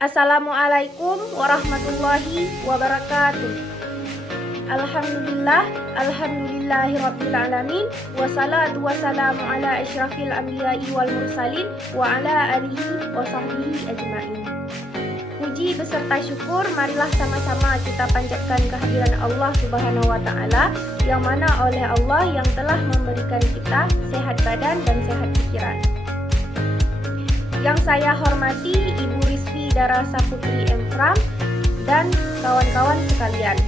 Assalamualaikum warahmatullahi wabarakatuh. Alhamdulillahirrabbilalamin. Wassalatu wassalamu ala asyrafil anbiya'i wal mursalin wa ala alihi wa sahbihi ajma'in. Puji beserta syukur marilah sama-sama kita panjatkan kehadiran Allah Subhanahu wa Ta'ala, yang mana oleh Allah yang telah memberikan kita sehat badan dan sehat pikiran. Yang saya hormati Ibu Rizvi Darasa Putri Emfram dan kawan-kawan sekalian.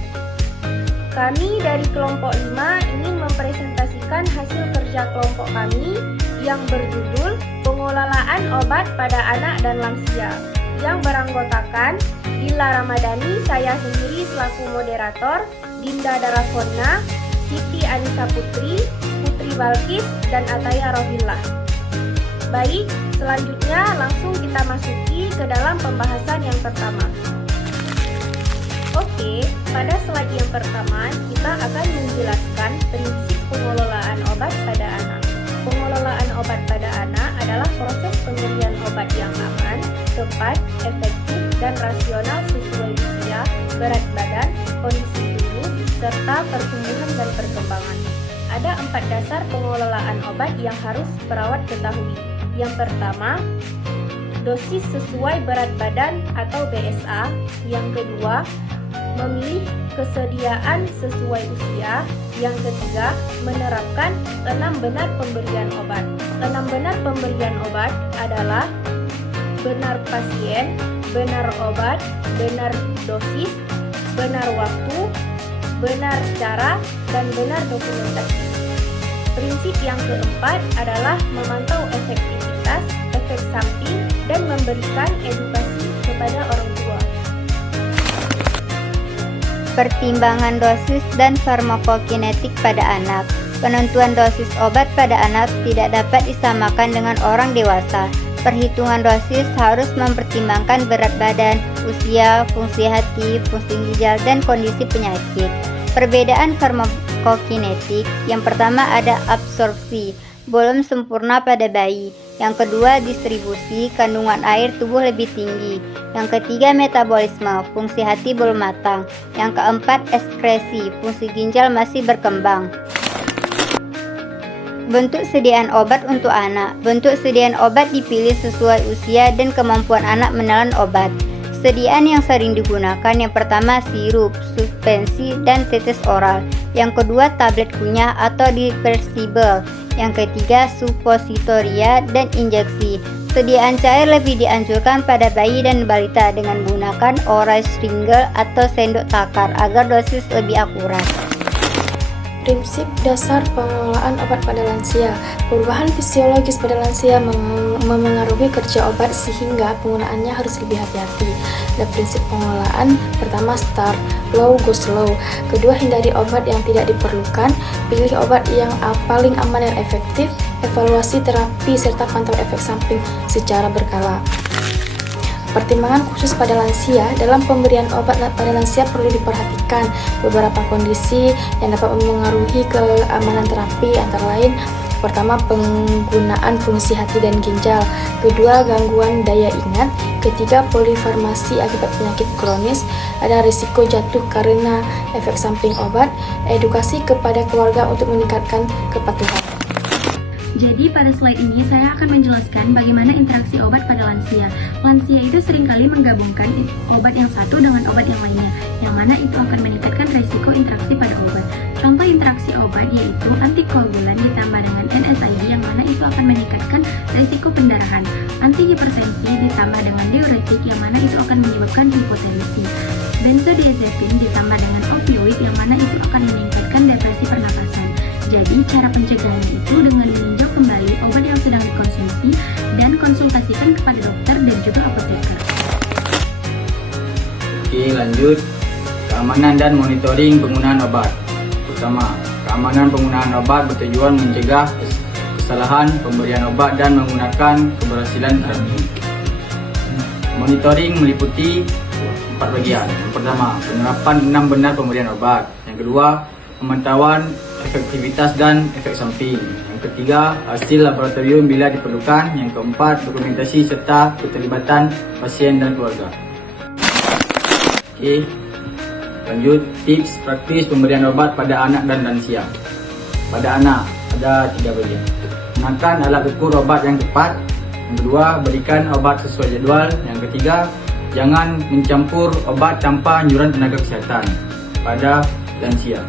Kami dari kelompok 5 ingin mempresentasikan hasil kerja kelompok kami yang berjudul Pengelolaan Obat pada Anak dan Lansia, yang beranggotakan Dila Ramadhani, saya sendiri selaku moderator, Dinda Darafona, Siti Anissa Putri, Putri Balkis, dan Ataya Rohillah. Baik, selanjutnya langsung kita masuki ke dalam pembahasan yang pertama. Oke, pada slide yang pertama kita akan menjelaskan prinsip pengelolaan obat pada anak. Pengelolaan obat pada anak adalah proses pemberian obat yang aman, tepat, efektif, dan rasional sesuai usia, berat badan, kondisi klinis, serta pertumbuhan dan perkembangan. Ada 4 dasar pengelolaan obat yang harus perawat ketahui. Yang pertama, dosis sesuai berat badan atau BSA. Yang kedua, memilih kesediaan sesuai usia. Yang ketiga, menerapkan 6 benar pemberian obat. 6 benar pemberian obat adalah benar pasien, benar obat, benar dosis, benar waktu, benar cara, dan benar dokumentasi. Prinsip yang keempat adalah memantau efektivitas, efek samping, dan memberikan edukasi kepada orang tua. Pertimbangan dosis dan farmakokinetik pada anak. Penentuan dosis obat pada anak tidak dapat disamakan dengan orang dewasa. Perhitungan dosis harus mempertimbangkan berat badan, usia, fungsi hati, fungsi ginjal, dan kondisi penyakit. Perbedaan farmakokinetik, yang pertama ada absorpsi, belum sempurna pada bayi. Yang kedua, distribusi, kandungan air tubuh lebih tinggi. Yang ketiga, metabolisme, fungsi hati belum matang. Yang keempat, ekskresi, fungsi ginjal masih berkembang. Bentuk sediaan obat untuk anak. Bentuk sediaan obat dipilih sesuai usia dan kemampuan anak menelan obat. Sediaan yang sering digunakan yang pertama sirup, suspensi, dan tetes oral. Yang kedua tablet kunyah atau dispersible. Yang ketiga suppositoria dan injeksi. Sediaan cair lebih dianjurkan pada bayi dan balita dengan menggunakan oral syringe atau sendok takar agar dosis lebih akurat. Prinsip dasar pengelolaan obat pada lansia. Perubahan fisiologis pada lansia memengaruhi kerja obat sehingga penggunaannya harus lebih hati-hati. Dan prinsip pengelolaan pertama, start low go slow. Kedua, hindari obat yang tidak diperlukan. Pilih obat yang paling aman dan efektif. Evaluasi terapi serta pantau efek samping secara berkala. Pertimbangan khusus pada lansia. Dalam pemberian obat pada lansia perlu diperhatikan beberapa kondisi yang dapat mempengaruhi keamanan terapi, antara lain pertama, penggunaan fungsi hati dan ginjal. Kedua, gangguan daya ingat. Ketiga, polifarmasi akibat penyakit kronis. Ada risiko jatuh karena efek samping obat. Edukasi kepada keluarga untuk meningkatkan kepatuhan. Jadi pada slide ini saya akan menjelaskan bagaimana interaksi obat pada lansia. Lansia itu seringkali menggabungkan obat yang satu dengan obat yang lainnya, yang mana itu akan meningkatkan risiko interaksi pada obat. Contoh interaksi obat yaitu antikoagulan ditambah dengan NSAID, yang mana itu akan meningkatkan risiko pendarahan. Antihipertensi ditambah dengan diuretik, yang mana itu akan menyebabkan hipotensi. Benzodiazepin ditambah dengan opioid, yang mana itu akan meningkatkan depresi pernapasan. Jadi cara pencegahannya itu dengan meninjau kembali obat yang sedang dikonsumsi dan konsultasikan kepada dokter dan juga apoteker. Oke, lanjut. Keamanan dan monitoring penggunaan obat. Pertama, keamanan penggunaan obat bertujuan mencegah kesalahan pemberian obat dan menggunakan keberhasilan terapi. Monitoring meliputi 4 bagian. Yang pertama, penerapan 6 benar pemberian obat. Yang kedua, pemantauan efektivitas dan efek samping. Yang ketiga, hasil laboratorium bila diperlukan. Yang keempat, dokumentasi serta keterlibatan pasien dan keluarga. Okey, lanjut tips praktis pemberian obat pada anak dan lansia. Pada anak ada 3 bagian. Gunakan alat ukur obat yang tepat. Yang kedua, berikan obat sesuai jadual. Yang ketiga, jangan mencampur obat tanpa anjuran tenaga kesihatan pada lansia.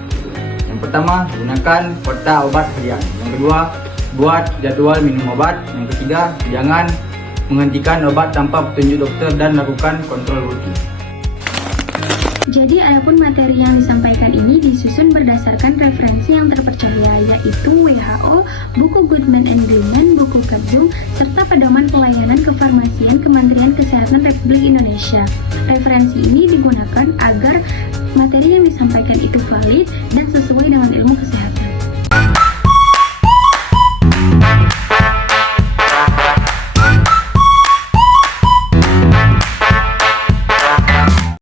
Yang pertama, gunakan kotak obat harian. Yang kedua, buat jadual minum obat. Yang ketiga, jangan menghentikan obat tanpa petunjuk dokter dan lakukan kontrol rutin. Jadi, adapun materi yang disampaikan ini disusun berdasarkan referensi yang terpercaya, yaitu WHO, buku Goodman and Gilman, buku Kadzum, serta pedoman pelayanan kefarmasian Kementerian Kesehatan Republik Indonesia. Referensi ini digunakan agar materi yang disampaikan itu valid dan sesuai dengan ilmu kesehatan.